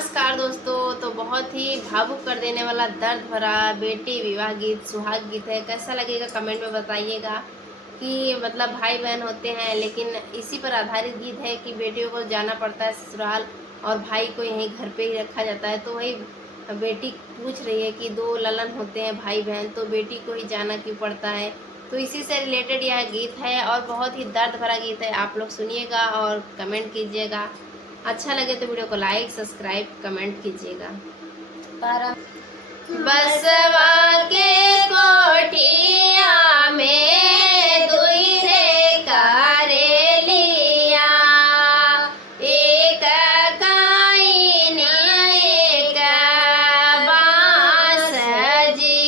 नमस्कार दोस्तों। तो बहुत ही भावुक कर देने वाला दर्द भरा बेटी विवाह गीत सुहाग गीत है। कैसा लगेगा कमेंट में बताइएगा। कि मतलब भाई बहन होते हैं लेकिन इसी पर आधारित गीत है कि बेटियों को जाना पड़ता है ससुराल और भाई को यहीं घर पे ही रखा जाता है। तो वही बेटी पूछ रही है कि दो ललन होते हैं भाई बहन, तो बेटी को ही जाना क्यों पड़ता है। तो इसी से रिलेटेड यह गीत है और बहुत ही दर्द भरा गीत है। आप लोग सुनिएगा और कमेंट कीजिएगा। अच्छा लगे तो वीडियो को लाइक सब्सक्राइब कमेंट कीजिएगा। बसवा के कोठिया में दुई रे करेलिया, एक काइनी एक बांस जी।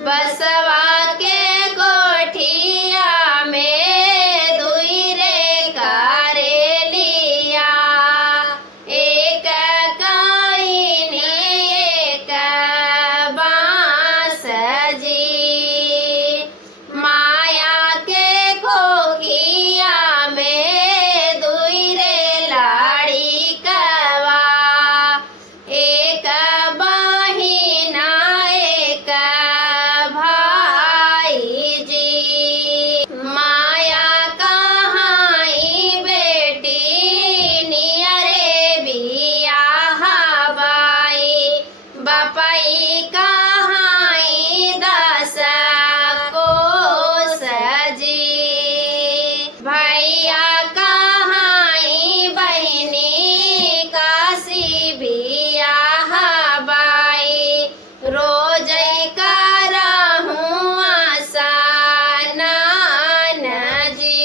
बसवा के कोठिया में दुई रे करेलिया, एक काइनी एक बांस जी। माया के खोखिया में दुई रे लाड़ी कवा, एक बहिना एक भाई जी। माया कहाई बेटी नियरे बियाह बाई, बापाई कहाई दस कोस जी। भैया कहाई बहिनी काशी बियाह बाई, रोज करहूँ स्नान जी।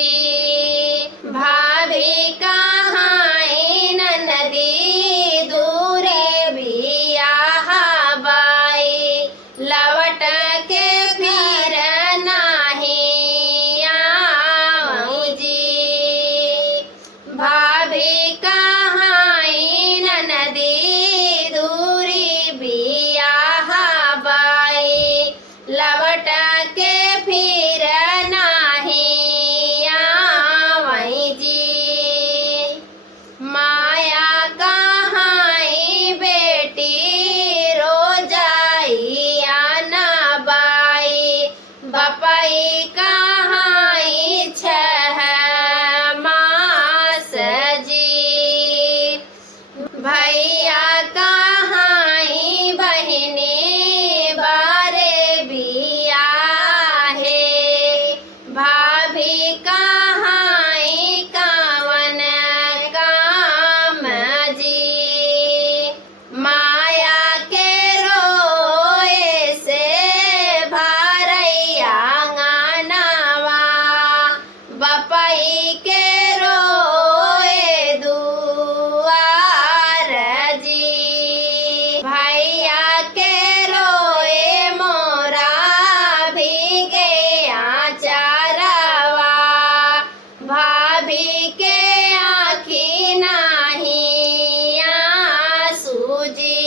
भाभी कहाई ननदी दूरे बियाह बाई, लवट के फिर नाही आऊं जी। भाभी कहाई ननदी दूरी बियाह बाई, लवट के फिर नाही आऊं जी। माया कहाई बेटी रोजाई आना बाई, बापाई कहाई छह मास जी। भैया कहाई बहिनी बारे बियाहे, भाभी कहाई कावन काम जी। माया के रोए से भरैया गानवा, बापाई के रोए दुआर जी। भैया के रोए मोरा भीगे आचारवा, भाभी के आँखी नाही आंसू जी।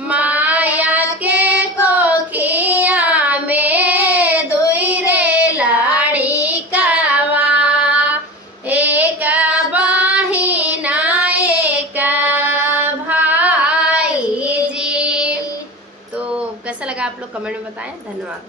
माया के कोखिया में दुई रे लाड़ी कवा, एक बहिना एक भाई जी। तो कैसा लगा आप लोग कमेंट में बताएं। धन्यवाद।